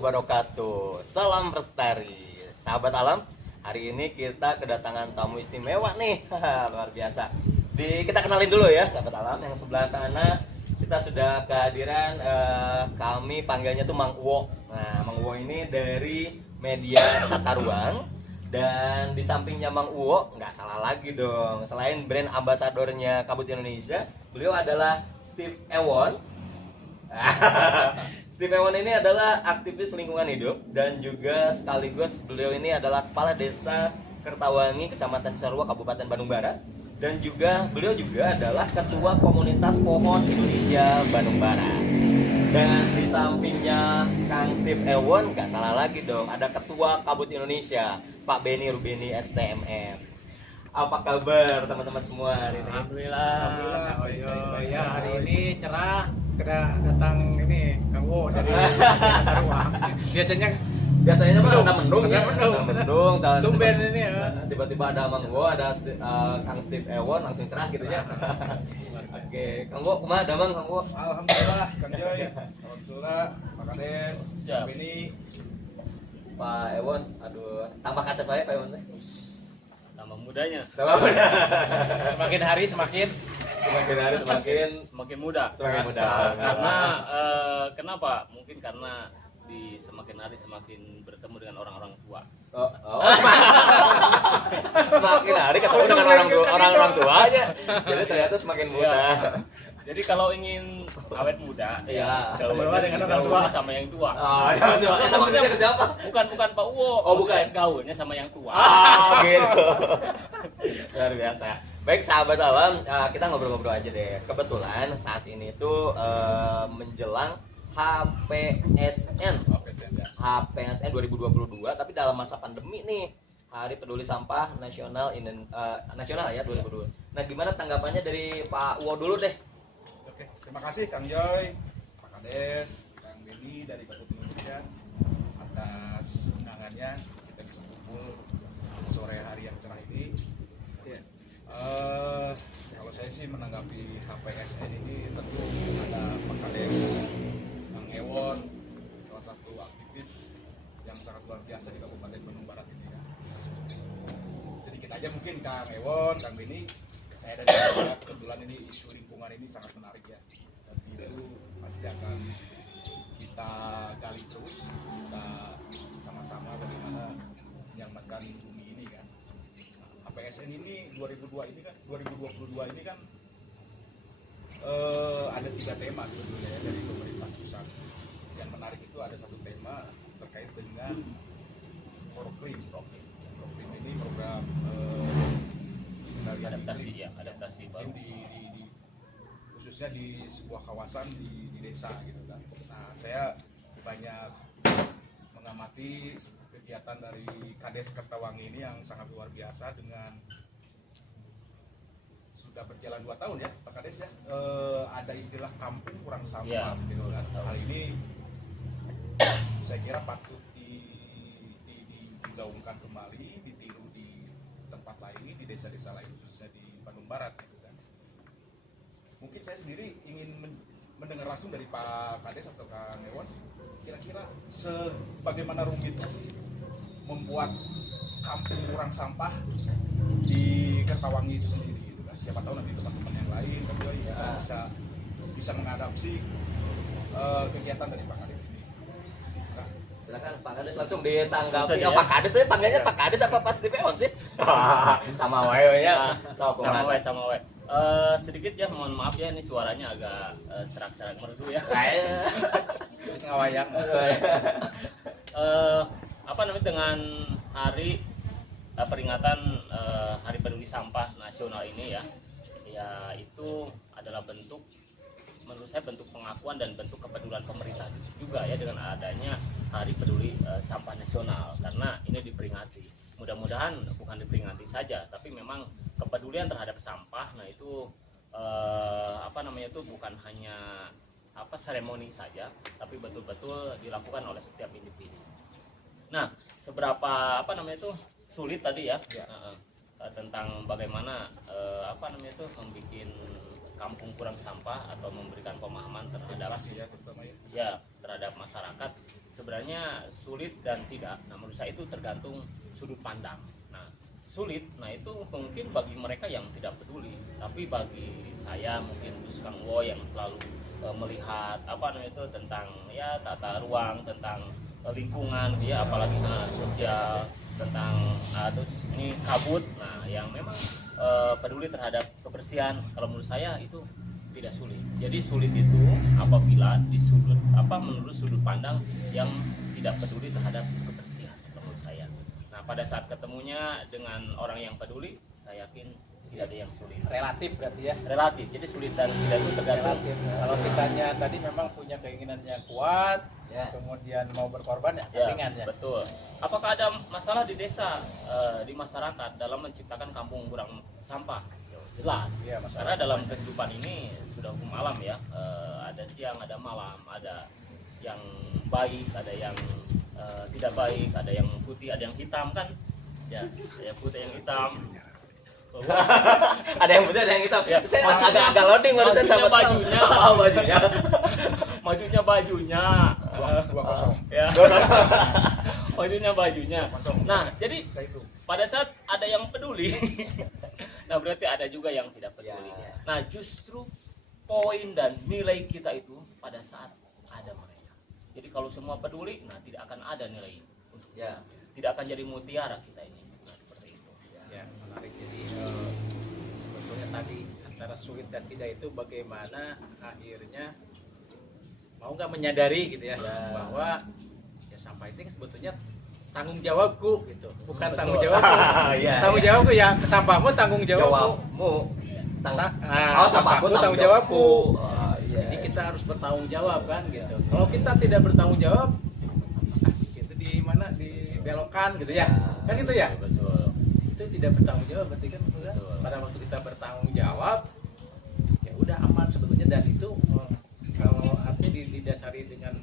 wabarakatuh. Salam Lestari. Sahabat alam, hari ini kita kedatangan tamu istimewa nih. Luar biasa. Kita kenalin dulu ya sahabat alam. Yang sebelah sana kita sudah kehadiran kami panggilnya tuh Mang Uwo. Nah, Mang Uwo ini dari media Tata Ruang. Dan di sampingnya Mang Uwo, nggak salah lagi dong. Selain brand ambasadornya Kabut Indonesia, beliau adalah Steve Ewon. Steve Ewon ini adalah aktivis lingkungan hidup dan juga sekaligus beliau ini adalah kepala desa Kertawangi, Kecamatan Cisarua, Kabupaten Bandung Barat. Dan juga beliau juga adalah ketua komunitas pohon Indonesia Bandung Barat. Dan di sampingnya Kang Steve Ewon, nggak salah lagi dong, ada ketua Kabut Indonesia, Pak Beni Rubeni STMF. Apa kabar teman-teman semua hari ini? Alhamdulillah. Ya, hari ini cerah. Kena datang ini Kang Wo dari Tata Ruang. Biasanya mah ada mendung ya, mendung. Tumben ini ya. Tiba-tiba ada Mang Wo, ada Kang Steve Ewon, langsung cerah gitu ya. Oke, Kang Wo, kumaha damang Kang Wo? Alhamdulillah, Kang Joy. Alhamdulillah, Pak Kades, Siap. Beni, Pak Ewon, aduh, tambah kasep aja Pak Ewon teh. Tambah mudanya. Semakin hari semakin muda. Semakin muda. Karena kenapa? Mungkin karena di semakin hari semakin bertemu dengan orang-orang tua. Semakin hari ketemu dengan orang-orang tua aja. Jadi ternyata semakin muda. Jadi kalau ingin awet muda, Iya. Berdoa dengan orang tua. sama yang tua. Maksudnya ke siapa? Bukan Pak Uwo. Oh, bukan. Gaulnya sama yang tua. Gitu. Luar biasa. Baik sahabat alam, kita ngobrol-ngobrol aja deh. Kebetulan saat ini tuh menjelang HPSN 2022, tapi dalam masa pandemi nih, Hari Peduli Sampah Nasional nasional ya 2022. Nah, gimana tanggapannya dari Pak Uwo dulu deh? Oke, terima kasih Kang Joy, Pak Kades, Kang Beni dari Kabut Indonesia atas undangannya kita bisa kumpul sore hari yang cerah ini. Kalau saya sih menanggapi HPSN ini tentu ada Pak Kades, Kang Ewon, salah satu aktivis yang sangat luar biasa di Kabupaten Bandung Barat ini ya. Sedikit aja mungkin Kang Ewon, Kang Beni, saya dan saya kebetulan ini isu lingkungan ini sangat menarik ya. Dan itu pasti akan kita gali terus, kita sama-sama bagaimana menyelamatkan bumi ini kan. HPSN ini 2022 ini kan ada 3 tema sebetulnya ya dari pemerintah pusat. Yang menarik itu ada satu tema terkait dengan Proklim. Proklim ini program adaptasi baru di khususnya di sebuah kawasan di desa gitu kan. Nah, saya banyak mengamati kegiatan dari Kades Kertawangi ini yang sangat luar biasa dengan sudah berjalan 2 tahun ya Pak Kades ya, ada istilah kampung kurang sampah gitu kan. Hal ini saya kira patut digaungkan kembali, ditiru di tempat lain, di desa-desa lain khususnya di Bandung Barat gitu kan. Mungkin saya sendiri ingin mendengar langsung dari Pak Kades atau Kang Ewon, kira-kira sebagaimana rumitnya sih membuat kampung kurang sampah di Kertawangi itu sendiri gitu kan. Siapa tahu nanti teman-teman yang lain juga ya bisa mengadaptasi kegiatan dari Pak Kades ini. Silakan Pak Kades langsung ditanggapi. Ya. Pak Kades tadi panggilnya Pak Kades apa Pak Steve Ewon sih? Sama wae ya. Sama wae. Sedikit ya, mohon maaf ya, ini suaranya agak serak-serak merdu ya. Terus ngawayang. Apa namanya, dengan hari peringatan Hari Peduli Sampah Nasional ini ya itu adalah bentuk, menurut saya bentuk pengakuan dan bentuk kepedulian pemerintah juga ya dengan adanya Hari Peduli Sampah Nasional, karena ini diperingati. Mudah-mudahan bukan diperingati saja, tapi memang kepedulian terhadap sampah. Nah itu itu bukan hanya seremoni saja, tapi betul-betul dilakukan oleh setiap individu. Nah, seberapa sulit tadi ya. Tentang bagaimana membuat kampung kurang sampah atau memberikan pemahaman terhadap terhadap masyarakat sebenarnya sulit dan tidak. Nah, menurut saya itu tergantung sudut pandang. Nah, sulit, nah itu mungkin bagi mereka yang tidak peduli, tapi bagi saya mungkin Gus Kang Wo yang selalu melihat apa namanya itu tentang ya tata ruang, tentang lingkungan, ya apalagi sosial, tentang terus ini kabut, nah yang memang peduli terhadap kebersihan. Kalau menurut saya itu tidak sulit. Jadi sulit itu apabila di sudut menurut sudut pandang yang tidak peduli terhadap kebersihan, menurut saya. Nah, pada saat ketemunya dengan orang yang peduli, saya yakin tidak ada yang sulit. Relatif berarti ya. Relatif. Jadi sulit dan tidak itu tergantung. Relatif. Kalau kitanya tadi memang punya keinginan yang kuat, Ya. kemudian mau berkorban ya Ya, ringan ya. betul. Apakah ada masalah di desa, di masyarakat dalam menciptakan kampung kurang sampah? Jelas. Iya, masalah. Karena dalam kehidupan ini sudah hukum alam ya. Ada siang, ada malam, ada yang baik, ada yang tidak baik, ada yang putih, ada yang hitam kan? Ya, ada yang putih, yang hitam. Ada yang putih, ada yang hitam. Ya, Saya maksudnya- agak loading barusan maksudnya sahabat alam. bajunya. Oh, bajunya. Majunya bajunya. 2-0. Ya. Bajunya. Nah, jadi Saya itu. pada saat ada yang peduli, nah berarti ada juga yang tidak peduli. Ya. Nah, justru poin dan nilai kita itu pada saat ada mereka. Jadi kalau semua peduli, nah tidak akan ada nilai untuk Ya. tidak akan jadi mutiara kita ini. Nah, seperti itu. Ya, menarik. Jadi sebetulnya tadi antara sulit dan tidak itu bagaimana akhirnya mau nggak menyadari gitu ya, Ya. bahwa ya sampah itu kan sebetulnya tanggung jawabku gitu, bukan Betul. tanggung jawabku. Iya, Tanggung iya. jawabku ya sampahmu tanggung jawabku. Jawabmu. Oh, sampahku tanggung jawabku. Oh, iya. Jadi kita harus bertanggung jawab kan gitu. Kalau kita tidak bertanggung jawab, di situ di mana dibelokkan gitu ya. Kan gitu ya. Betul. Itu tidak bertanggung jawab berarti kan udah Betul. pada waktu kita bertanggung jawab ya udah aman sebetulnya. Dan itu kalau artinya didasari dengan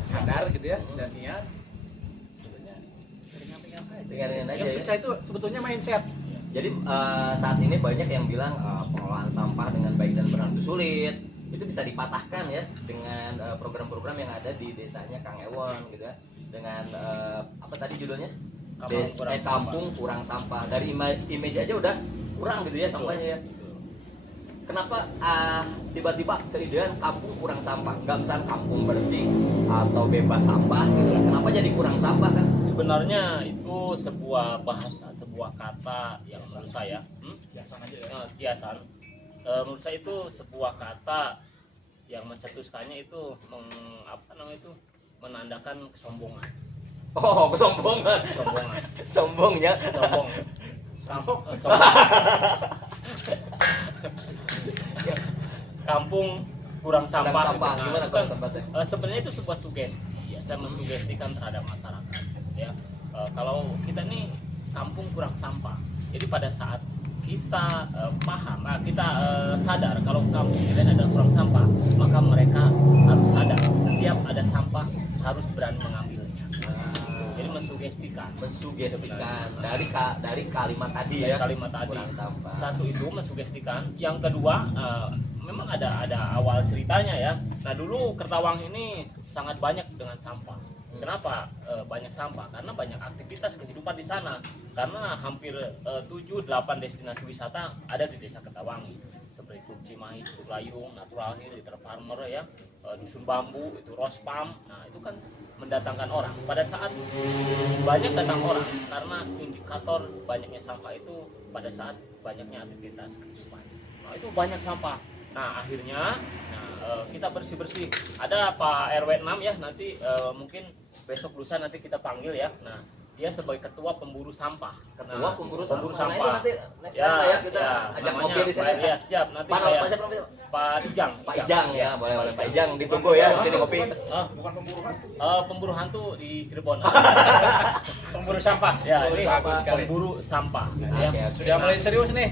sadar gitu ya dan niat sebetulnya ringan-ringan aja. Ringan-ringan aja Yang ya. susah itu sebetulnya mindset. Jadi saat ini banyak yang bilang pengolahan sampah dengan baik dan benar itu sulit. Itu bisa dipatahkan ya dengan program-program yang ada di desanya Kang Ewon gitu ya. Dengan apa tadi judulnya? Kampung kurang sampah. Dari image aja udah kurang gitu ya sampahnya ya. Kenapa tiba-tiba keidean kampung kurang sampah? Nggak misalnya kampung bersih atau bebas sampah gitu. Kenapa jadi kurang sampah kan? Sebenarnya itu sebuah bahasa, sebuah kata yang menurut saya, Biasa aja ya. kiasan. Menurut saya itu sebuah kata yang mencetuskannya itu menandakan kesombongan. Oh, kesombongan. Kesombongan. Sombongnya. Sombong. Kampung Sombong. Kampung kurang sampah. Kurang sampah. Nah, Gimana itu kurang kan, sampah teh? sebenarnya itu sebuah sugesti. Ya, saya mensugestikan terhadap masyarakat. Ya, kalau kita nih kampung kurang sampah. Jadi pada saat kita paham, kita sadar kalau kampung kita ini ada kurang sampah, maka mereka harus sadar setiap ada sampah harus berani mengambilnya. Jadi mensugestikan dari kalimat tadi dari ya. kalimat tadi. Kurang sampah. Satu itu mensugestikan, yang kedua memang ada awal ceritanya ya. Nah, dulu Kertawang ini sangat banyak dengan sampah. Kenapa banyak sampah? Karena banyak aktivitas kehidupan di sana. Karena hampir 7-8 destinasi wisata ada di Desa Kertawangi. Seperti Curug Cimahi, Curug Layung, Natural Hill, Liter Farmer ya, Dusun Bambu, itu Rospam. Nah, itu kan mendatangkan orang. Pada saat banyak datang orang, karena indikator banyaknya sampah itu pada saat banyaknya aktivitas kehidupan. Nah, itu banyak sampah. Nah, akhirnya kita bersih-bersih. Ada Pak RW 6 ya, nanti mungkin besok lusa nanti kita panggil ya. Nah, dia sebagai ketua pemburu sampah. Ketua pemburu sampah. sampah. Nah, itu nanti next time lah ya kita ajak namanya ngopi di sini. Ya, siap. Nanti Pak saya siapa namanya? Pak Ijang. Pak Ijang ya, boleh Pak Ijang ditunggu ya di sini ngopi. Bukan pemburu hantu. Pemburu hantu di Cirebon. Pemburu sampah. Ya, ini bagus sekali. pemburu sampah. Oke, Ya. oke. Sudah mulai serius nih.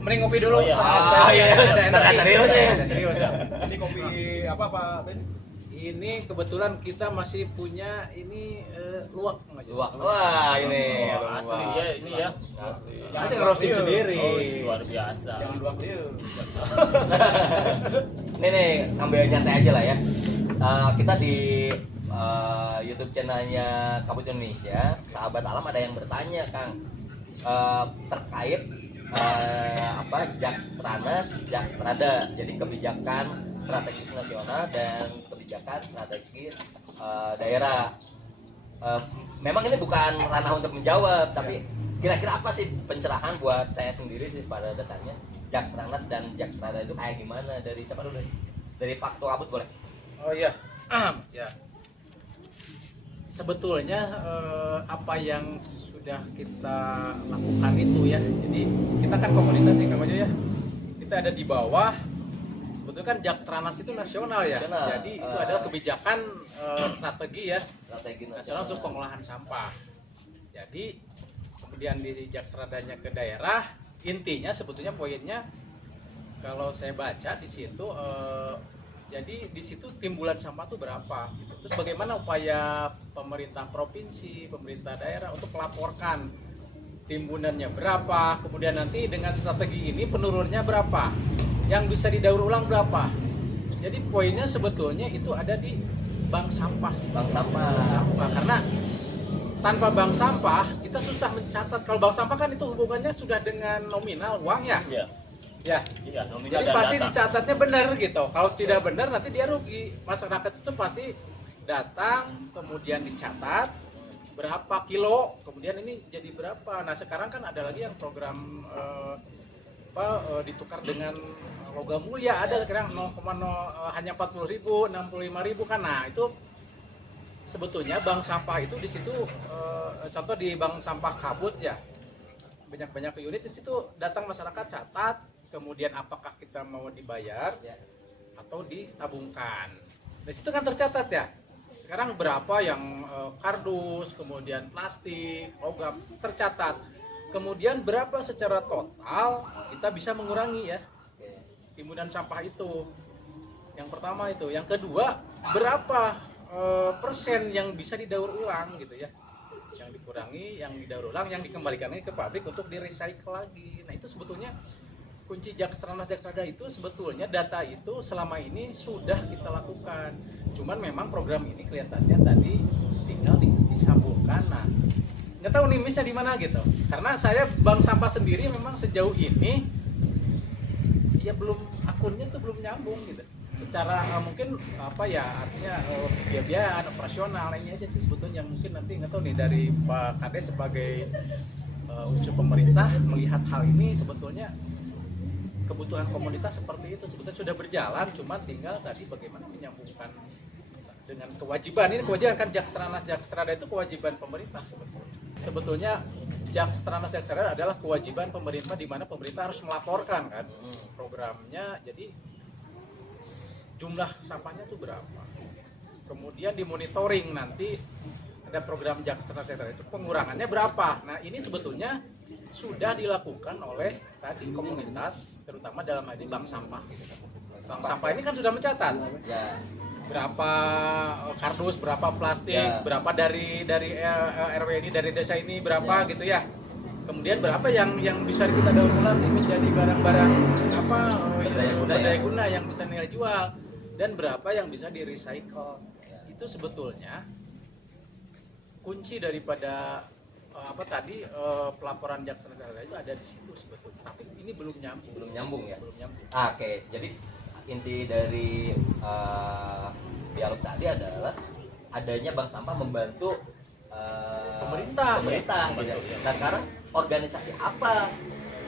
Mending ngopi dulu. Oh, iya. supaya Oh, iya. ada energi. Serius nih. Ada serius. Ini kopi apa Pak Ben? Ini kebetulan kita masih punya ini luwak. Luwak. Wah, ini. Oh, asli ya ini ya. Asli. Masih roasting sendiri. Oh, luar biasa. Jangan dua dia. Nih sambil nyantai aja lah ya. Kita di YouTube channelnya Kabut Indonesia, sahabat alam ada yang bertanya Kang, terkait Jakstrada, jadi kebijakan strategis nasional dan kebijakan strategis daerah. Memang ini bukan ranah untuk menjawab, tapi kira-kira apa sih pencerahan buat saya sendiri sih pada dasarnya Jakstranas dan Jakstrada itu kayak gimana? Dari siapa dulu? Dari Pak Tua Kabut boleh? Oh iya, ya. Sebetulnya apa yang sudah kita lakukan itu ya. Jadi kita kan komunitas nih Kang Ojo ya. Kita ada di bawah. Sebetulnya kan Jaktranas itu nasional ya. Nasional. Jadi itu adalah kebijakan strategi ya. Strategi Nasional untuk pengolahan sampah. Jadi kemudian di Jakstradanya ke daerah, intinya sebetulnya poinnya kalau saya baca di situ jadi di situ timbulan sampah itu berapa gitu. Terus bagaimana upaya pemerintah provinsi, pemerintah daerah untuk melaporkan timbunannya berapa, kemudian nanti dengan strategi ini penurunnya berapa, yang bisa didaur ulang berapa. Jadi poinnya sebetulnya itu ada di bank sampah. Bank sampah. Karena tanpa bank sampah kita susah mencatat. Kalau bank sampah kan itu hubungannya sudah dengan nominal uang ya. Iya. Ya. Iya, nominal Jadi dan pasti data. dicatatnya benar gitu. Kalau tidak benar nanti dia rugi. Masyarakat itu pasti datang kemudian dicatat berapa kilo, kemudian ini jadi berapa. Nah sekarang kan ada lagi yang program ditukar dengan logam mulia, ada sekarang 0,0 hanya 40.000, 65.000 kan. Nah itu sebetulnya bank sampah itu di situ contoh di bank sampah Kabut ya, banyak unit di situ datang masyarakat catat, kemudian apakah kita mau dibayar atau ditabungkan. Di situ kan tercatat ya. Sekarang berapa yang kardus, kemudian plastik, logam tercatat. Kemudian berapa secara total kita bisa mengurangi ya timbunan sampah itu. Yang pertama itu. Yang kedua, berapa persen yang bisa didaur ulang gitu ya. Yang dikurangi, yang didaur ulang, yang dikembalikan lagi ke pabrik untuk di-recycle lagi. Nah, itu sebetulnya kunci Jakstranas Jakstrada itu sebetulnya data itu selama ini sudah kita lakukan. Cuman memang program ini kelihatannya tadi tinggal disambungkan. Nah, nggak tahu nih miss-nya di mana gitu. Karena saya bank sampah sendiri memang sejauh ini ya belum, akunnya tuh belum nyambung gitu. Secara mungkin apa ya artinya biaya operasional ini aja sih sebetulnya, mungkin nanti nggak tahu nih dari Pak Kades sebagai unsur pemerintah melihat hal ini sebetulnya kebutuhan komunitas seperti itu sebetulnya sudah berjalan, cuma tinggal tadi bagaimana menyambungkan dengan kewajiban. Ini kewajiban kan Jakstranas Jakstrada itu kewajiban pemerintah sebetulnya. Sebetulnya Jakstranas Jakstrada adalah kewajiban pemerintah di mana pemerintah harus melaporkan kan programnya. Jadi jumlah sampahnya itu berapa. Kemudian dimonitoring nanti ada program Jakstranas Jakstrada itu pengurangannya berapa. Nah, ini sebetulnya sudah dilakukan oleh tadi komunitas, terutama dalam hal ini bank sampah. Bank sampah ini kan sudah mencatat berapa kardus, berapa plastik, berapa dari RW ini, dari desa ini berapa gitu ya. Kemudian berapa yang bisa kita daur ulang nih menjadi barang-barang apa berdaya guna yang bisa nilai jual, dan berapa yang bisa di recycle. Itu sebetulnya kunci daripada pelaporan Jakstranas itu ada di situ sebetulnya, tapi ini belum nyambung ya. Oke, jadi inti dari dialog tadi adalah adanya bank sampah membantu pemerintah gitu. Nah sekarang organisasi apa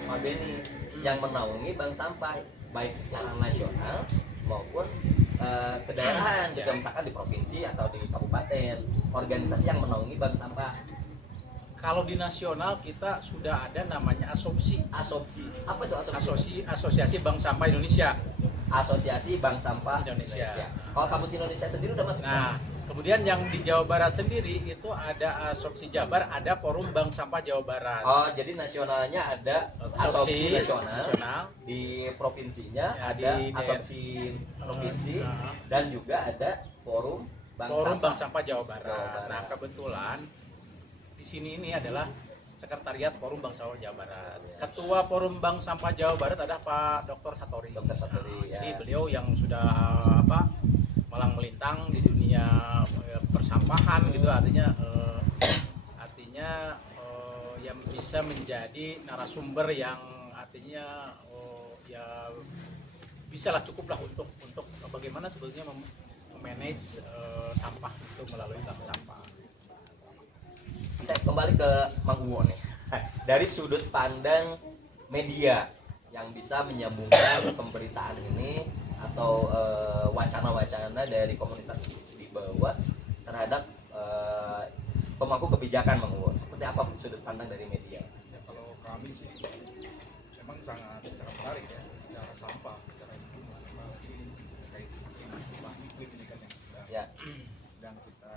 Pak Beni yang menaungi bank sampah baik secara nasional maupun kedaerahan, juga misalkan di provinsi atau di kabupaten, organisasi yang menaungi bank sampah? Kalau di nasional kita sudah ada namanya asopsi. Apa itu asopsi? Asosiasi Bank Sampah Indonesia. Asosiasi Bank Sampah Indonesia. Kalau Kabut Indonesia sendiri udah masuk? Nah, kemudian yang di Jawa Barat sendiri itu ada asopsi Jabar, ada Forum Bank Sampah Jawa Barat. Oh, jadi nasionalnya ada asopsi nasional. Di provinsinya ya, ada asopsi provinsi dan juga ada Forum Bank Sampah Jawa Barat. Nah, kebetulan di sini ini adalah sekretariat Forum Bank Sampah Jawa Barat. Ketua Forum Bank Sampah Jawa Barat adalah Pak Dr. Satori. Ya. Jadi beliau yang sudah malang melintang di dunia persampahan gitu, artinya yang bisa menjadi narasumber yang artinya ya bisalah cukuplah untuk bagaimana sebetulnya memanage sampah itu melalui bank sampah. Saya kembali ke Mang Uwo nih. Dari sudut pandang media yang bisa menyambungkan pemberitaan ini atau wacana-wacana dari komunitas di bawah terhadap pemangku kebijakan, Mang Uwo. Seperti apa sudut pandang dari media? Ya, kalau kami sih memang sangat menarik ya, bicara sampah, bicara lingkungan, apalagi terkait perubahan iklim ini kan yang sedang kita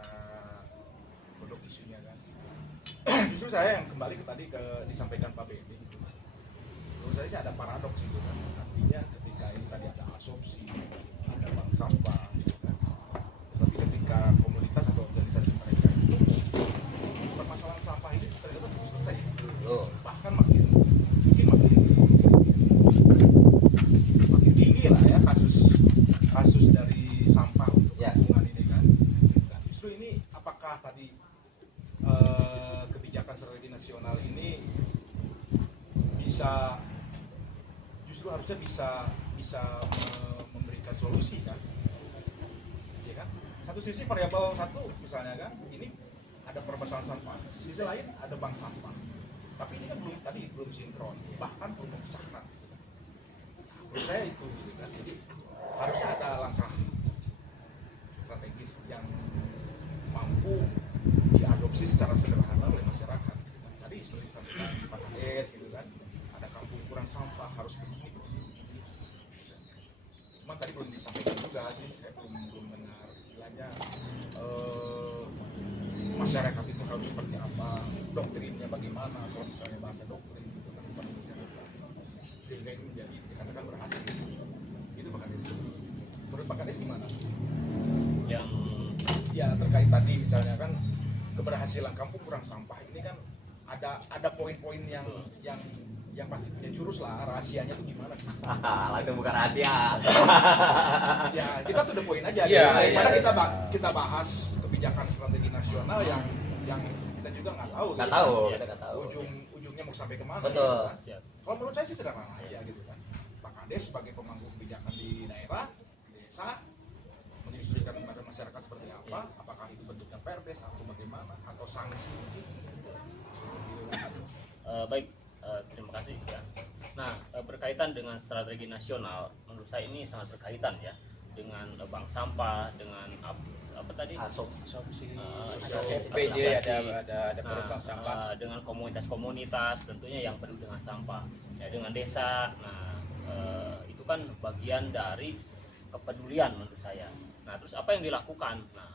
godok isunya kan. Justru saya yang kembali disampaikan Pak Benny, menurut saya sih ada paradoks itu kan. Artinya ketika ini tadi ada asumsi, ada bank sampah gitu kan. Tapi ketika komunitas atau organisasi mereka itu permasalahan sampah ini ternyata belum selesai. Bahkan makin tinggi lah ya kasus dari sampah untuk lingkungan ini kan. Nah, justru ini apakah tadi kebijakan strategi nasional ini harusnya bisa memberikan solusi kan, ya kan? Satu sisi variabel satu misalnya kan, ini ada permasalahan sampah, sisi lain ada bank sampah, tapi ini kan belum sinkron, bahkan belum terpecahkan. Menurut saya itu gitu kan. Jadi harusnya ada langkah strategis yang mampu diadopsi secara sederhana oleh masyarakat. Tadi seperti sampaikan Pak Kades gitu kan, ada kampung kurang sampah harus begini. Cuman tadi belum disampaikan juga sih, saya belum benar istilahnya masyarakat itu harus seperti apa, doktrinnya bagaimana, kalau misalnya bahasa doktrin gitu kan kepada masyarakat, sehingga ini menjadi dikatakan berhasil. Itu Pak Kades. Menurut Pak Kades gimana? Yang Ya terkait tadi misalnya kan keberhasilan kampung kurang sampah ini kan ada poin-poin yang pasti punya jurus lah, rahasianya tuh gimana sih? Langsung bukan rahasia. Ya kita tuh the point aja. Iya, Daripada kita bahas kebijakan strategi nasional yang kita juga nggak tahu. Nggak gitu. tahu, Iya. kita nggak tahu. Ujungnya mau sampai kemana? Betul. Gitu kan. Siap. Kalau menurut saya sih sederhana aja gitu kan. Pak Kades sebagai pemangku kebijakan di daerah, di desa, menginstruksikan kepada masyarakat seperti apa, apakah itu bentuknya perdes atau bagaimana, atau sanksi gitu. Baik, terima kasih ya. Nah, berkaitan dengan strategi nasional, menurut saya ini sangat berkaitan ya dengan bank sampah, dengan apa tadi? Asumsi. OPJ ada program sampah. Dengan komunitas-komunitas tentunya yang peduli dengan sampah, ya, dengan desa. Nah, itu kan bagian dari kepedulian menurut saya. Nah, terus apa yang dilakukan? Nah,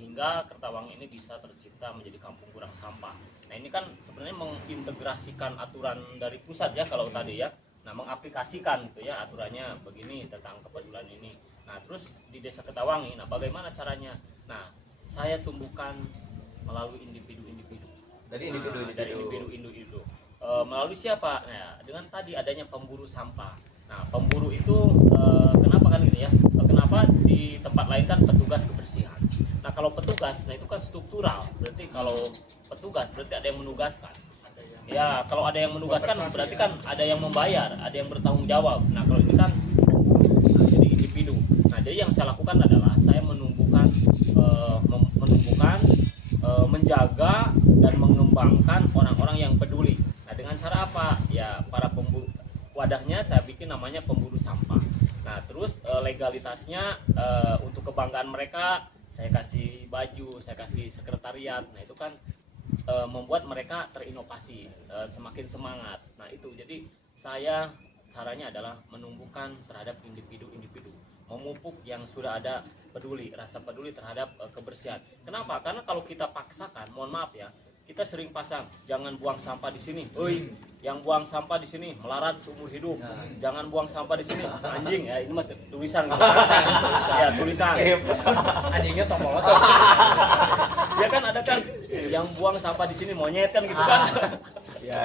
hingga Kertawang ini bisa tercipta menjadi kampung kurang sampah. Nah, ini kan sebenarnya mengintegrasikan aturan dari pusat ya kalau tadi ya. Nah, mengaplikasikan gitu ya aturannya begini tentang kepedulian ini. Nah, terus di Desa Ketawangi, nah bagaimana caranya? Nah, saya tumbuhkan melalui individu-individu. Dari individu-individu. Melalui siapa? Nah, dengan tadi adanya pemburu sampah. Nah, pemburu itu kenapa kan gitu ya? Kenapa di tempat lain kan petugas kebersihan. Nah, kalau petugas, nah itu kan struktural. Berarti kalau petugas berarti ada yang menugaskan. Ya, kalau ada yang menugaskan berarti kan ada yang membayar, ada yang bertanggung jawab. Nah, kalau ini kan jadi individu. Nah, jadi yang saya lakukan adalah saya menumbuhkan, menjaga dan mengembangkan orang-orang yang peduli. Nah, dengan cara apa? Ya, para pemburu. Wadahnya saya bikin namanya pemburu sampah. Nah, terus legalitasnya untuk kebanggaan mereka saya kasih baju, saya kasih sekretariat. Nah, itu kan membuat mereka terinovasi, semakin semangat. Nah, itu jadi saya caranya adalah menumbuhkan terhadap individu-individu, memupuk yang sudah ada rasa peduli terhadap kebersihan. Kenapa? Karena kalau kita paksakan, mohon maaf ya, kita sering pasang jangan buang sampah di sini. Oi, yang buang sampah di sini melarat seumur hidup. Jangan buang sampah di sini, anjing. Ya, ini mah tulisan. Ya, tulisan. Anjingnya tomol. Ya kan ada kan yang buang sampah di sini monyet kan gitu kan. Ya.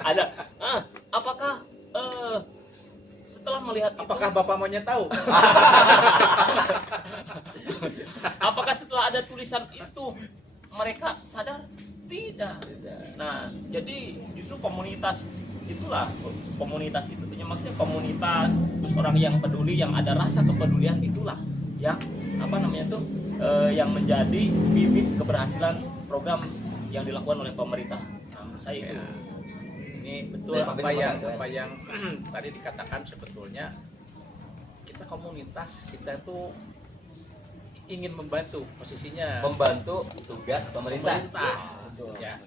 Ada. Apakah setelah melihat Apakah itu, Bapak maunya tahu? apakah setelah ada tulisan itu mereka sadar? Tidak. Nah, jadi justru komunitas itulah, komunitas itu maksudnya komunitas, terus orang yang peduli, yang ada rasa kepedulian itulah yang apa namanya tuh yang menjadi bibit keberhasilan program yang dilakukan oleh pemerintah. Nah, menurut saya itu. Ini betul apa yang tadi dikatakan, sebetulnya kita komunitas, kita tuh ingin membantu, posisinya Membantu tugas pemerintah. Betul. Ya.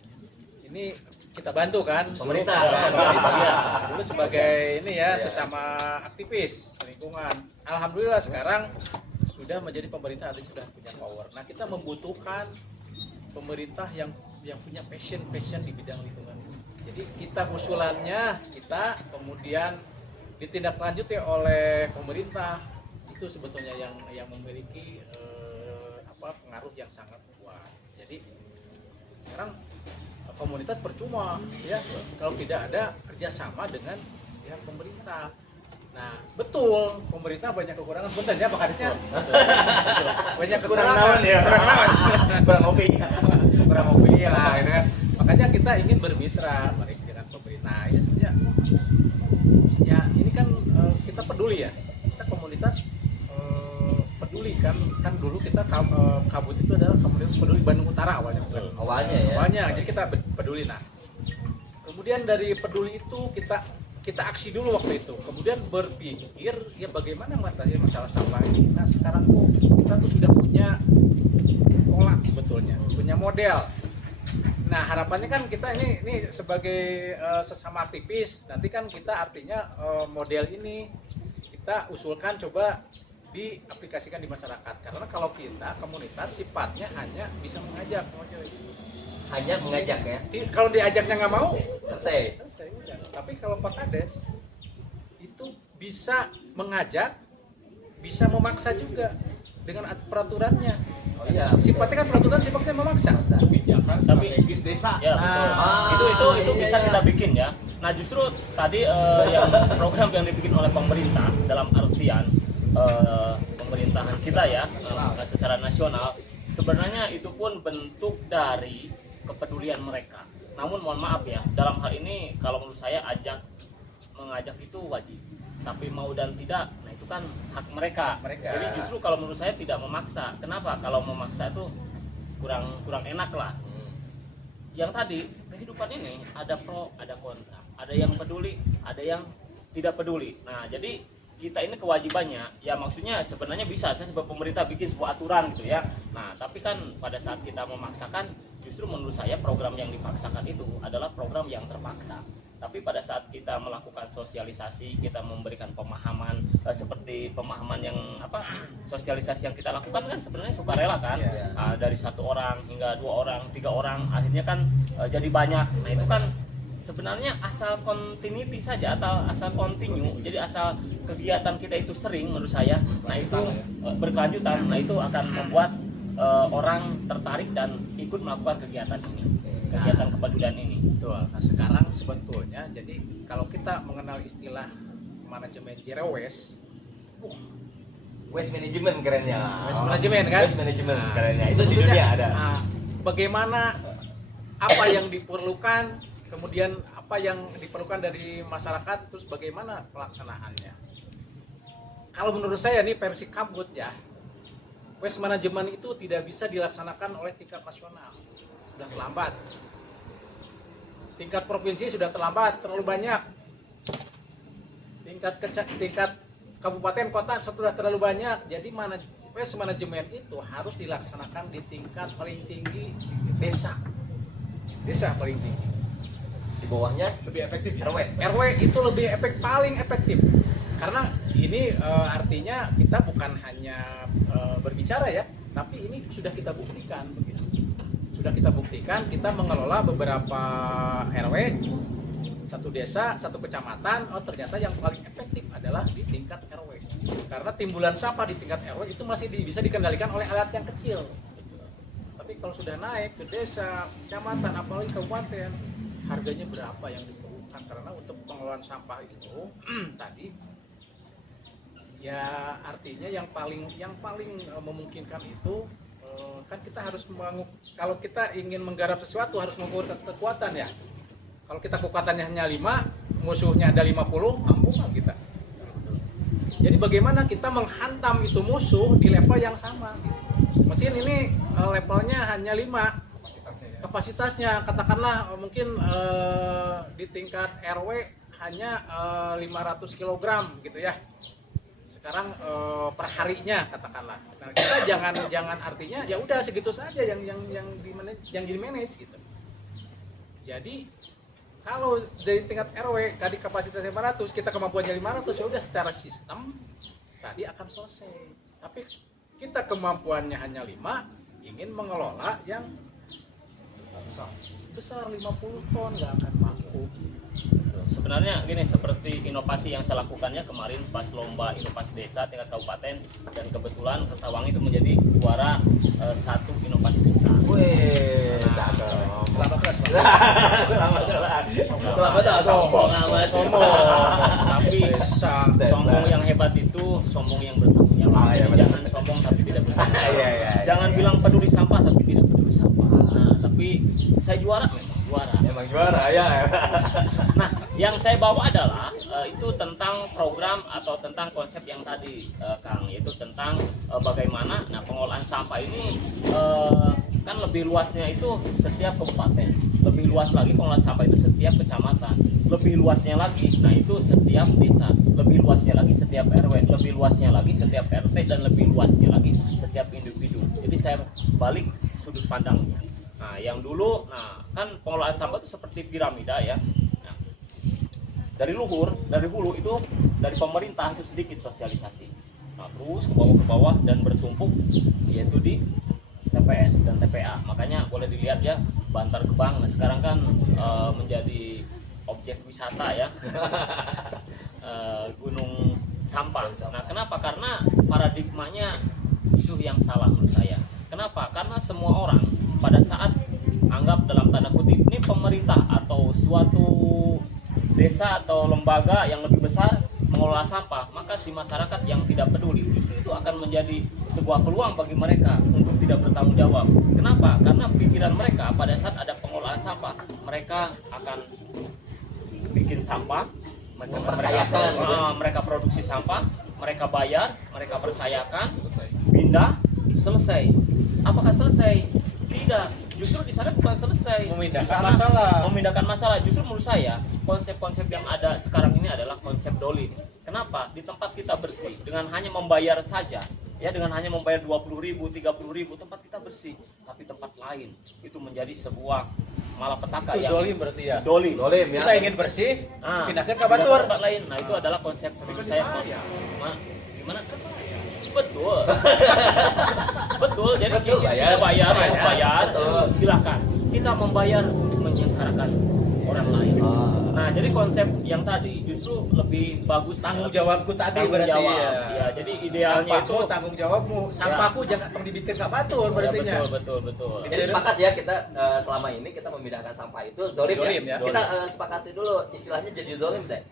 Ini kita bantu kan Pemerintah. dulu sebagai ini ya, sesama aktivis lingkungan. Alhamdulillah sekarang sudah menjadi pemerintah, dan sudah punya power. Nah, kita membutuhkan pemerintah yang punya passion di bidang lingkungan. Jadi kita usulannya, kita kemudian ditindaklanjuti oleh pemerintah, itu sebetulnya yang memiliki pengaruh yang sangat kuat. Jadi sekarang komunitas percuma ya kalau tidak ada kerjasama dengan pihak pemerintah. Nah, betul, pemerintah banyak kekurangan. Sebentar ya Pak Kadisnya. Banyak kekurangan. Kurang kopi. Kurang kopi lah, gitu kan. Makanya kita ingin bermitra dengan pemerintah. Ya sebenarnya ya ini kan kita peduli ya. Kita komunitas peduli kan dulu kita Kabut itu adalah komunitas peduli Bandung Utara awalnya. Awalnya jadi kita peduli. Nah, kemudian dari peduli itu kita aksi dulu waktu itu, kemudian berpikir ya bagaimana mengatasi masalah sampah ini. Nah, sekarang tuh kita tuh sudah punya pola, sebetulnya punya model. Nah, harapannya kan kita ini sebagai sesama aktivis, nanti kan kita artinya model ini kita usulkan coba diaplikasikan di masyarakat. Karena kalau kita komunitas sifatnya hanya bisa mengajak, Hanya mengajak ya. kalau diajaknya nggak mau, Selesai. udah. Tapi kalau Pak Kades itu bisa mengajak, bisa memaksa juga dengan peraturannya. Oh iya. Sifatnya kan peraturan sifatnya memaksa. Kebijakan Tapi- strategis desa. Ya betul. Itu bisa kita bikin ya. Nah, justru tadi yang program yang dibikin oleh pemerintah dalam artian pemerintahan kita ya secara nasional, sebenarnya itu pun bentuk dari kepedulian mereka. Namun mohon maaf ya, dalam hal ini kalau menurut saya mengajak itu wajib, tapi mau dan tidak, nah itu kan hak mereka. Jadi justru kalau menurut saya tidak memaksa. Kenapa? Kalau memaksa itu kurang enak lah. Yang tadi kehidupan ini ada pro, ada kontra, ada yang peduli, ada yang tidak peduli. Nah, jadi kita ini kewajibannya, ya maksudnya sebenarnya bisa saya sebagai pemerintah bikin sebuah aturan gitu ya. Nah, tapi kan pada saat kita memaksakan, justru menurut saya program yang dipaksakan itu adalah program yang terpaksa. Tapi pada saat kita melakukan sosialisasi, kita memberikan pemahaman seperti pemahaman yang sosialisasi yang kita lakukan kan sebenarnya sukarela kan. Dari 1 orang hingga 2 orang, 3 orang, akhirnya kan jadi banyak. Nah, itu kan sebenarnya asal continuity saja atau asal continue, jadi asal kegiatan kita itu sering menurut saya, nah itu berkelanjutan, nah itu akan membuat orang tertarik dan ikut melakukan kegiatan ini, kegiatan kepedulian ini. Betul. Nah, sekarang sebetulnya jadi kalau kita mengenal istilah manajemen zero waste, Waste management kerennya. waste management kan? Waste management Nah, kerennya. Itu di sebetulnya, dunia ada. Bagaimana apa yang diperlukan, kemudian apa yang diperlukan dari masyarakat, terus bagaimana pelaksanaannya. Kalau menurut saya nih versi Kabut ya, waste management itu tidak bisa dilaksanakan oleh tingkat nasional, sudah terlambat. Tingkat provinsi sudah terlambat, terlalu banyak. Tingkat kabupaten kota sudah terlalu banyak. Jadi waste management itu harus dilaksanakan di tingkat paling tinggi desa. Desa paling tinggi. Di bawahnya Lebih efektif ya? RW itu lebih paling efektif. Karena ini artinya kita bukan hanya berbicara ya, tapi ini sudah kita buktikan begitu. Sudah kita buktikan, kita mengelola beberapa RW, 1 desa, 1 kecamatan, ternyata yang paling efektif adalah di tingkat RW. Karena timbulan sampah di tingkat RW itu masih bisa dikendalikan oleh alat yang kecil. Tapi kalau sudah naik ke desa, kecamatan, apalagi kabupaten, harganya berapa yang diperlukan? Karena untuk pengelolaan sampah itu tadi ya artinya yang paling memungkinkan itu kan kita harus kalau kita ingin menggarap sesuatu harus mengukur kekuatan ya. Kalau kita kekuatannya hanya 5, musuhnya ada 50, mampu nggak kita? Jadi bagaimana kita menghantam itu musuh di level yang sama? Mesin ini levelnya hanya 5 kapasitasnya ya. kapasitasnya, katakanlah mungkin di tingkat RW hanya 500 kg gitu ya. Sekarang per harinya katakanlah. Nah, kita jangan artinya ya udah segitu saja yang di manage gitu. Jadi kalau dari tingkat RW tadi kapasitas 500, kita kemampuannya 500, ya udah secara sistem tadi akan selesai. Tapi kita kemampuannya hanya 5, ingin mengelola yang besar 50 ton nggak akan mampu. Sebenarnya gini, seperti inovasi yang saya lakukannya kemarin pas lomba inovasi desa tingkat kabupaten, dan kebetulan Kertawangi itu menjadi juara satu inovasi desa. Wih, cakep. Selamat kelas. Selamat sombong amat. Tapi sombong yang hebat itu sombong yang bertanggung jawab. Iya, Jadi benar. jangan sombong tapi tidak bertanggung jawab. Iya. Jangan bilang peduli sampah tapi tidak peduli sampah. Nah, tapi saya juara, memang juara. Emang juara ya. Nah, yang saya bawa adalah itu tentang program atau tentang konsep yang tadi, Kang, yaitu tentang bagaimana pengolahan sampah ini kan lebih luasnya itu setiap kabupaten, lebih luas lagi pengolahan sampah itu setiap kecamatan, lebih luasnya lagi, nah itu setiap desa, lebih luasnya lagi setiap RW, lebih luasnya lagi setiap RT, dan lebih luasnya lagi setiap individu. Jadi saya balik sudut pandangnya. Nah, yang dulu, kan pengolahan sampah itu seperti piramida ya. Nah, dari luhur, dari hulu itu dari pemerintah itu sedikit sosialisasi. Nah, terus ke bawah dan bertumpuk yaitu di TPS dan TPA. Makanya boleh dilihat ya, Bantar Gebang sekarang kan menjadi objek wisata ya. Gunung sampah. Nah, kenapa? Karena paradigmanya itu yang salah menurut saya. Kenapa? Karena semua orang pada saat anggap dalam tanda kutip ini pemerintah atau suatu desa atau lembaga yang lebih besar mengelola sampah, maka si masyarakat yang tidak peduli justru itu akan menjadi sebuah peluang bagi mereka untuk tidak bertanggung jawab. Kenapa? Karena pikiran mereka pada saat ada pengolahan sampah, mereka akan bikin sampah, mereka produksi sampah, mereka bayar, mereka percayakan, pindah, selesai. Apakah selesai? Tidak. Justru di sana bukan selesai. Memindahkan masalah. Justru menurut saya konsep-konsep yang ada sekarang ini adalah konsep dolim. Kenapa? Di tempat kita bersih dengan hanya membayar saja, ya dengan hanya membayar 20.000, 30.000 tempat kita bersih, tapi tempat lain itu menjadi sebuah malapetaka Itu yang dolim berarti ya. dolim. Ya. Kita ingin bersih, pindahkan ke pindah Batur. tempat lain. Nah, itu adalah konsep menurut saya. Gimana? Betul. Betul. Jadi Betul, kita bayar, Betul. silakan. Kita membayar untuk menyengsarakan orang lain. Nah, jadi konsep yang tadi justru lebih bagus. Tanggung jawabku tadi Tanggung berarti jawab. ya. Ya, jadi idealnya Sampahmu, itu tanggung jawabmu. Sampahku jangan dibikin ke Batur berarti ya. betul. Jadi sepakat ya kita selama ini kita memindahkan sampah itu zolim ya. Zolim, ya. Kita sepakati dulu istilahnya jadi zolim deh.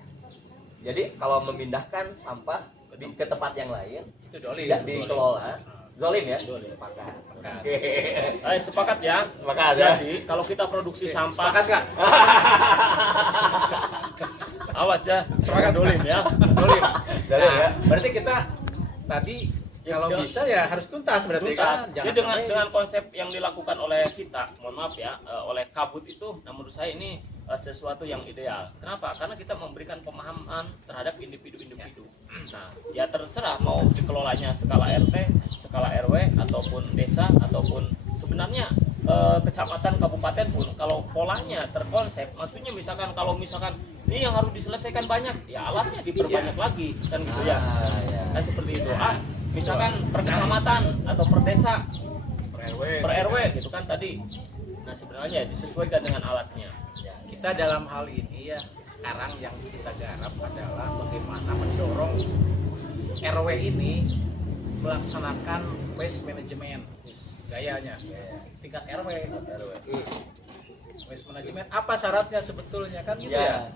Jadi kalau memindahkan sampah ke tempat yang lain Itu dolim. tidak dikelola, zolim ya. Zolim. Sepakat. Oke. Sepakat ya. Sepakat ya. Jadi kalau kita produksi sampah, Sepakat nggak? awas ya, Sepakat. dolim ya. Dolim. Dolim ya. Berarti kita tadi Ya, kalau dengan- bisa ya harus tuntas berarti Tuntas. kan. Jadi dengan konsep yang dilakukan oleh kita, mohon maaf ya, oleh Kabut itu, menurut saya ini sesuatu yang ideal. Kenapa? Karena kita memberikan pemahaman terhadap individu-individu. Nah, ya terserah mau dikelolanya skala RT, skala RW, ataupun desa, ataupun sebenarnya kecamatan, kabupaten pun kalau polanya terkonsep, maksudnya misalkan kalau misalkan ini yang harus diselesaikan banyak, ya alatnya diperbanyak lagi, kan gitu ya. Ya. Kan seperti itu. Misalkan per kecamatan atau per desa, per RW gitu kan tadi. Nah, sebenarnya disesuaikan dengan alatnya. Ya, kita dalam hal ini ya sekarang yang kita garap adalah bagaimana mendorong RW ini melaksanakan waste management gayanya tingkat RW. Waste management apa syaratnya sebetulnya kan gitu ya.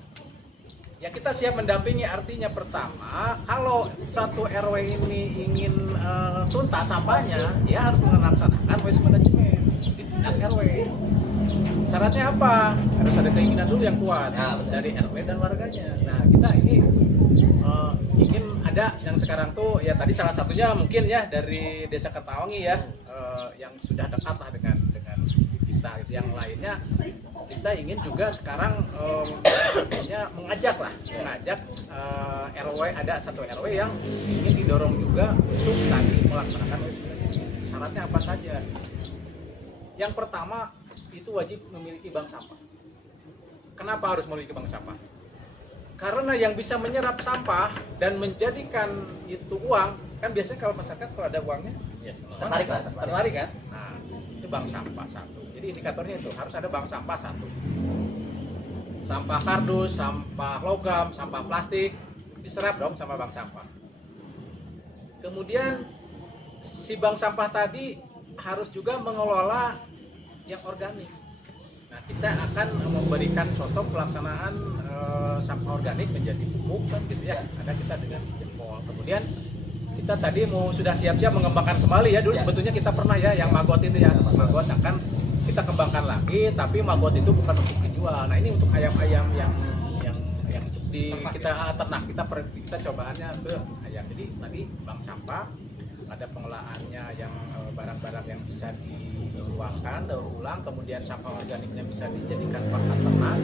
Ya kita siap mendampingi, artinya pertama kalau satu RW ini ingin tuntas sampahnya, dia harus melaksanakan waste management di tingkat RW. Syaratnya apa? Harus ada keinginan dulu yang kuat Ya, betul. dari RW dan warganya. Nah kita ini ingin ada yang sekarang tuh ya tadi salah satunya mungkin ya dari Desa Kertawangi ya, yang sudah dekat lah dengan kita. Yang lainnya kita ingin juga sekarang mengajak RW, ada satu RW yang ingin didorong juga untuk tadi melaksanakan waste management. Syaratnya apa saja? Yang pertama itu wajib memiliki bank sampah. Kenapa harus memiliki bank sampah? Karena yang bisa menyerap sampah dan menjadikan itu uang, kan biasanya kalau masyarakat kalau ada uangnya Tertarik lah, tertarik kan? Nah, itu bank sampah satu. Jadi indikatornya itu harus ada bank sampah satu. Sampah kardus, sampah logam, sampah plastik diserap dong sama bank sampah. Kemudian si bank sampah tadi harus juga mengelola yang organik. Nah, kita akan memberikan contoh pelaksanaan sampah organik menjadi pupuk kan gitu ya. Ada kita dengan si jempol. Kemudian kita tadi sudah siap-siap mengembangkan kembali ya. Dulu sebetulnya kita pernah ya yang maggot itu ya. Maggot akan kita kembangkan lagi, tapi maggot itu bukan untuk dijual. Nah, ini untuk ayam-ayam yang untuk kita ternak. Kita cobaannya ke ayam. Jadi tadi bank sampah, ada pengelolaannya yang barang-barang yang bisa diuangkan, daur ulang, kemudian sampah organiknya bisa dijadikan pakan ternak.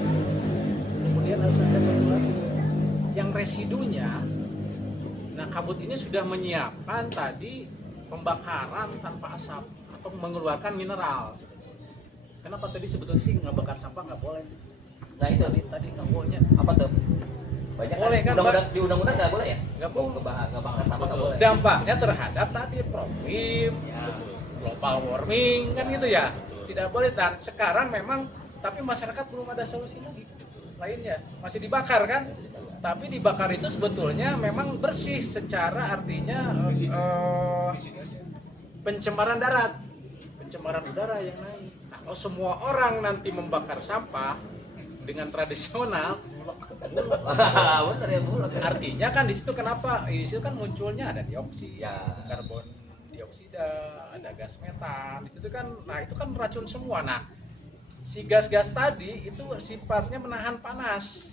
Kemudian ada satu lagi yang residunya. Nah, kabut ini sudah menyiapkan tadi pembakaran tanpa asap atau mengeluarkan mineral. Kenapa tadi sebetulnya sih nggak bakar sampah nggak boleh? Nah itu Tadi kampungnya apa tuh? Banyak Boleh kan, di undang-undang nggak boleh ya? nggak boleh. Nggak bakar sampah nggak boleh. Dampaknya terhadap tadi problem, ya, global warming kan gitu ya. Tidak boleh. Dan sekarang memang tapi masyarakat belum ada solusi lagi lainnya, masih dibakar kan. Tapi dibakar itu sebetulnya memang bersih secara artinya pencemaran darat, pencemaran udara yang naik. Kalau semua orang nanti membakar sampah dengan tradisional, Bener ya Bu. artinya kan di situ kenapa? Di situ kan munculnya ada dioksid, Ya. karbon dioksida, ada gas metan. Di situ kan, nah itu kan racun semua. Nah, si gas-gas tadi itu sifatnya menahan panas.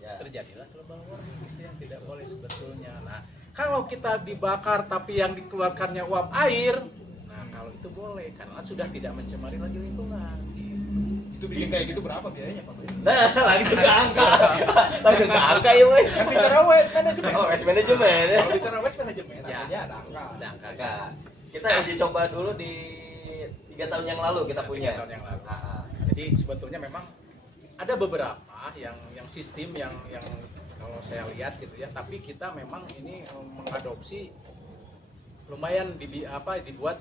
Ya. Terjadilah global warming itu yang tidak boleh sebetulnya. Nah, kalau kita dibakar tapi yang dikeluarkannya uap air, nah kalau itu boleh karena sudah tidak mencemari lagi lingkungan. Itu bikin kayak gitu berapa biayanya Pak? Nah, langsung ke angka. Langsung ke angka ya, Boy. Kan bicara waste manajemen. Oh, waste management ya. Kalau bicara waste manajemen, Ya. artinya ada angka. Kakak, kita uji coba dulu di 3 tahun yang lalu kita punya. 3 tahun yang lalu. Ah, Jadi sebetulnya memang ada beberapa yang sistem yang kalau saya lihat gitu ya, tapi kita memang ini mengadopsi lumayan dibuat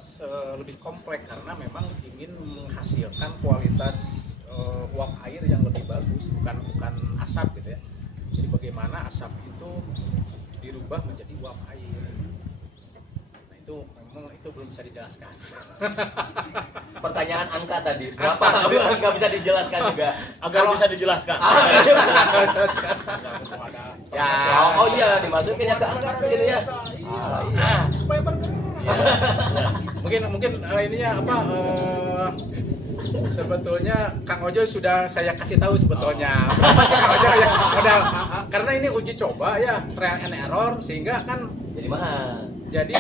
lebih kompleks karena memang ingin menghasilkan kualitas uap air yang lebih bagus, bukan asap gitu ya. Jadi bagaimana asap itu dirubah menjadi uap air. Nah, itu memang itu belum bisa dijelaskan. Pertanyaan angka tadi, berapa? Nggak bisa dijelaskan juga. Agar bisa dijelaskan. Ya, Oh iya, dimasukin ya ke angka gitu ya. Iya. Supaya bergerak. mungkin ininya apa sebetulnya Kang Ojo sudah saya kasih tahu sebetulnya berapa sih Kang Ojo yang modal, karena ini uji coba ya, trial and error, sehingga kan Jadi mahal. jadi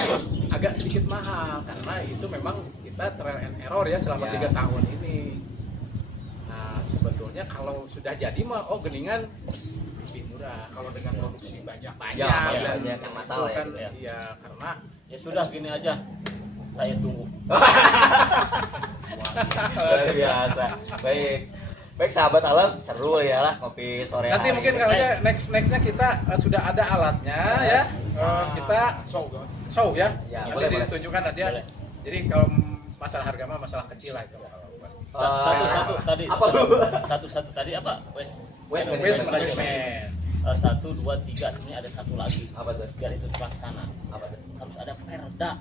agak sedikit mahal karena itu memang kita trial and error ya selama Ya. 3 tahun ini. Nah sebetulnya kalau sudah jadi mah geningan lebih murah. Kalau dengan produksi banyak Ya, dan banyak yang masalah itu kan, ya, gitu ya karena Ya sudah gini aja. Saya tunggu. Luar biasa. Baik sahabat alam, seru ya lah kopi sore nanti hari. mungkin kalau nextnya kita sudah ada alatnya ya, kita show ya, Ya, nanti boleh. ditunjukkan nanti ya. Boleh. Jadi kalau masalah harga mah masalah kecil lah itu. Satu-satu tadi. Apa lu? Satu-satu tadi apa? Waste Waste management. management. 1, 2, 3 sebenarnya ada satu lagi. Apa tuh? Biar itu terlaksana. Apa tuh? Harus ada perda.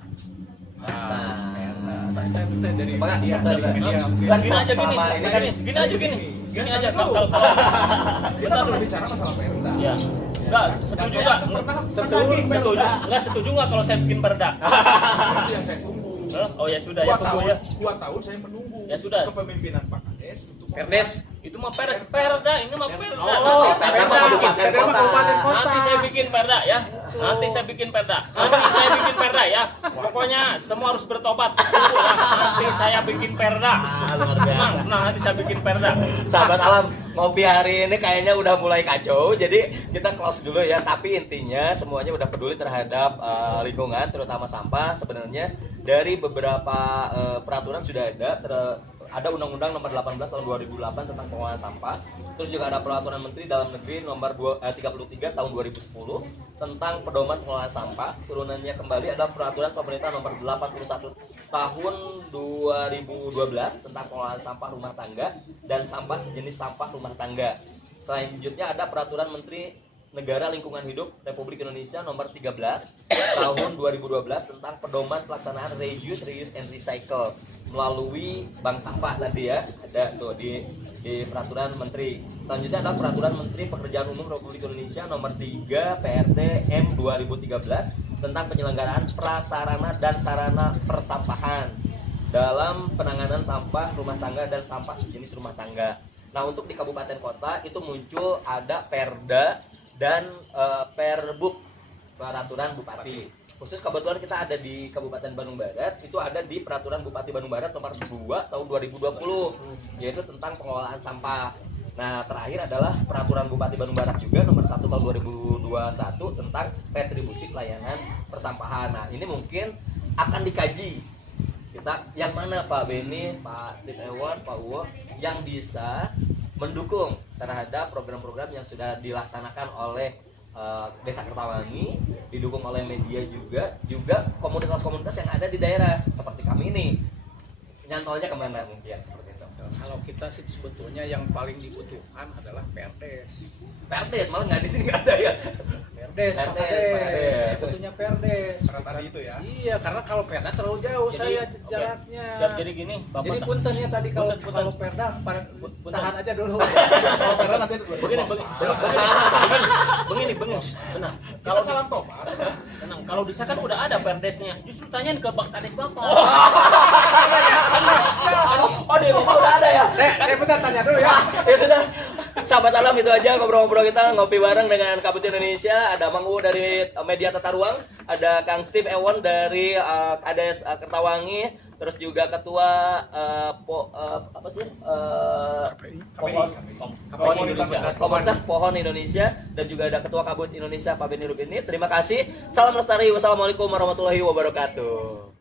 Dari Bang, media, dari dari media mungkin. Kan Gini aja gini, sama ini kan gini aja gini. Gini aja kalau Kita pernah bicara masalah perda. ya. Enggak, setuju enggak? Enggak setuju enggak kalau saya bikin perda? Itu yang saya tunggu. Oh ya sudah ya tunggu ya. 2 tahun saya menunggu Ya sudah. kepemimpinan Pak Kades untuk Perdes. Itu mah perda, ini mah perda. Oh, Nanti perda saya bikin. kabupaten kota. Kabupaten kota. Nanti saya bikin perda ya. Nanti saya bikin perda ya. Pokoknya semua harus bertobat. Tunggu ya. Nanti saya bikin perda. Luar biasa. Nah, nanti saya bikin perda. Sahabat alam, ngopi hari ini kayaknya udah mulai kacau. Jadi kita close dulu ya. Tapi intinya semuanya udah peduli terhadap lingkungan, terutama sampah. Sebenarnya dari beberapa peraturan sudah ada Undang-Undang Nomor 18 Tahun 2008 tentang pengelolaan sampah. Terus juga ada Peraturan Menteri Dalam Negeri Nomor 33 Tahun 2010 tentang pedoman pengelolaan sampah. Turunannya kembali ada Peraturan Pemerintah Nomor 81 Tahun 2012 tentang pengelolaan sampah rumah tangga dan sampah sejenis sampah rumah tangga. Selanjutnya ada Peraturan Menteri Negara Lingkungan Hidup Republik Indonesia Nomor 13 Tahun 2012 tentang pedoman pelaksanaan reuse, reuse and recycle melalui bank sampah tadi ya, ada tuh di peraturan menteri. Selanjutnya ada Peraturan Menteri Pekerjaan Umum Republik Indonesia Nomor 3 PRT M 2013 tentang penyelenggaraan prasarana dan sarana persampahan dalam penanganan sampah rumah tangga dan sampah sejenis rumah tangga. Nah, untuk di kabupaten kota itu muncul ada Perda dan Perbuk, peraturan bupati. Khusus kebetulan kita ada di Kabupaten Bandung Barat, itu ada di Peraturan Bupati Bandung Barat Nomor 2 Tahun 2020, yaitu tentang pengelolaan sampah. Nah, terakhir adalah Peraturan Bupati Bandung Barat juga Nomor 1 Tahun 2021 tentang retribusi pelayanan persampahan. Nah, ini mungkin akan dikaji. Kita yang mana Pak Beni, Pak Steve Ewan, Pak Uwo yang bisa mendukung terhadap program-program yang sudah dilaksanakan oleh Desa Kertawangi, didukung oleh media juga komunitas-komunitas yang ada di daerah seperti kami ini. Nyantolnya kemana mungkin seperti itu? Kalau kita sih sebetulnya yang paling dibutuhkan adalah Perdes. Perdes malah nggak di sini nggak ada ya. Perdes, Pak Perdes, Kades. Pak Kades. Saya butuhnya Perdes. Karena tadi itu ya. Iya, karena kalau Perda terlalu jauh Jadi, saya oke. jaraknya. Siap, jadi gini, Bapak. Jadi punten ya tadi kalau Punten. kalau Perda Punten. tahan aja dulu. Kalau karena nanti itu Begini. Benar. Kalau Kalau salam tobat. tenang, kalau di sana kan udah ada perdesnya. Justru tanyain ke Bang Kades Bapak. Oh di rumah udah ada ya. Saya bentar tanya dulu ya. Ya sudah, sahabat alam itu aja ngobrol-ngobrol kita ngopi bareng dengan Kabut Indonesia. Ada Mang U dari Media Tata Ruang, ada Kang Steve Ewan dari Kades Kertawangi, terus juga Ketua Pohon Indonesia, Komunitas Pohon Indonesia, dan juga ada Ketua Kabut Indonesia Pak Beni Rubini. Terima kasih. Salam lestari. Wassalamualaikum warahmatullahi wabarakatuh.